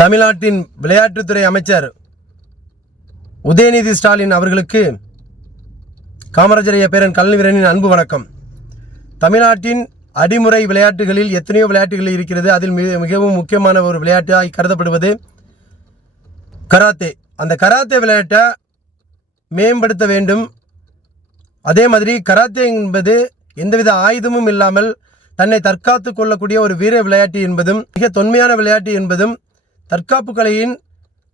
தமிழ்நாட்டின் விளையாட்டுத்துறை அமைச்சர் உதயநிதி ஸ்டாலின் அவர்களுக்கு காமராஜரைய ஐயா பேரன் கல்விவீரனின் அன்பு வணக்கம். தமிழ்நாட்டின் அடிமுறை விளையாட்டுகளில் எத்தனையோ விளையாட்டுகள் இருக்கிறது. அதில் மிக மிகவும் முக்கியமான ஒரு விளையாட்டாக கருதப்படுவது கராத்தே. அந்த கராத்தே விளையாட்டை மேம்படுத்த வேண்டும். அதே மாதிரி கராத்தே என்பது எந்தவித ஆயுதமும் இல்லாமல் தன்னை தற்காத்து கொள்ளக்கூடிய ஒரு வீர விளையாட்டு என்பதும் மிக தொன்மையான விளையாட்டு என்பதும் தற்காப்பு கலையின்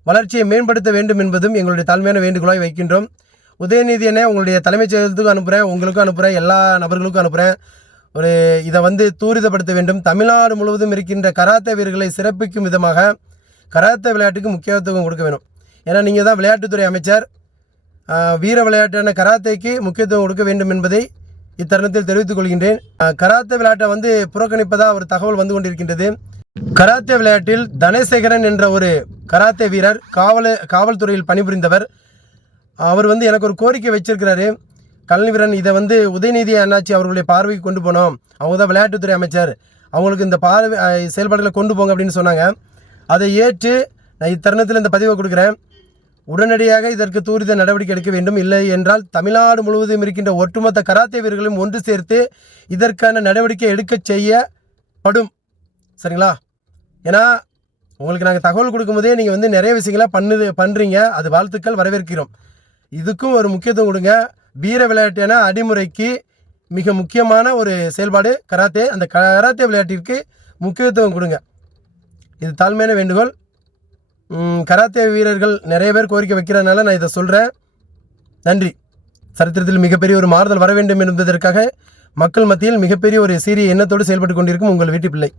வளர்ச்சியை மேம்படுத்த வேண்டும் என்பதும் எங்களுடைய தாழ்மையான வேண்டுகோளாய் வைக்கின்றோம். உதயநிதி என்ன உங்களுடைய தலைமைச் செயலத்துக்கும் அனுப்புகிறேன் உங்களுக்கும் அனுப்புகிறேன் எல்லா நபர்களுக்கும் அனுப்புகிறேன் ஒரு இதை வந்து தூரிதப்படுத்த வேண்டும். தமிழ்நாடு முழுவதும் இருக்கின்ற கராத்தே வீரர்களை சிறப்பிக்கும் விதமாக கராத்தே விளையாட்டுக்கு முக்கியத்துவம் கொடுக்க வேணும். ஏன்னா நீங்கள் தான் விளையாட்டுத்துறை அமைச்சர். வீர விளையாட்டான கராத்தேக்கு முக்கியத்துவம் கொடுக்க வேண்டும் என்பதை இத்தருணத்தில் தெரிவித்துக் கொள்கின்றேன். கராத்தே விளையாட்டை வந்து புறக்கணிப்பதாக ஒரு தகவல் வந்து கொண்டிருக்கின்றது. கராத்தே விளையாட்டில் தனசேகரன் என்ற ஒரு கராத்தே வீரர் காவல் காவல்துறையில் பணிபுரிந்தவர். அவர் வந்து எனக்கு ஒரு கோரிக்கை வச்சிருக்கிறாரு. கல்விவீரன் இதை வந்து உதயநிதி அண்ணாச்சி அவர்களுடைய பார்வைக்கு கொண்டு போனோம். அவங்க தான் விளையாட்டுத்துறை அமைச்சர். அவங்களுக்கு இந்த பார்வை செயல்பாடுகளை கொண்டு போங்க அப்படின்னு சொன்னாங்க. அதை ஏற்று நான் இத்தருணத்தில் இந்த பதிவை கொடுக்குறேன். உடனடியாக இதற்கு தூரித நடவடிக்கை எடுக்க வேண்டும். இல்லை என்றால் தமிழ்நாடு முழுவதும் இருக்கின்ற ஒட்டுமொத்த கராத்தே வீரர்களையும் ஒன்று சேர்த்து இதற்கான நடவடிக்கை எடுக்கச் செய்யப்படும். சரிங்களா? ஏன்னா உங்களுக்கு நாங்கள் தகவல் கொடுக்கும்போதே நீங்கள் வந்து நிறைய விஷயங்களை பண்ணுது பண்ணுறீங்க அது வாழ்த்துக்கள் வரவேற்கிறோம். இதுக்கும் ஒரு முக்கியத்துவம் கொடுங்க. வீர விளையாட்டான அடிமுறைக்கு மிக முக்கியமான ஒரு செயல்பாடு கராத்தே. அந்த கராத்தே விளையாட்டிற்கு முக்கியத்துவம் கொடுங்க. இது தாழ்மையான வேண்டுகோள். கராத்தே வீரர்கள் நிறைய பேர் கோரிக்கை வைக்கிறதுனால நான் இதை சொல்கிறேன் நன்றி. சரித்திரத்தில் மிகப்பெரிய ஒரு மாறுதல் வர வேண்டும் என்பதற்காக மக்கள் மத்தியில் மிகப்பெரிய ஒரு சீரிய எண்ணத்தோடு செயல்பட்டு கொண்டிருக்கும் உங்கள் வீட்டு பிள்ளை.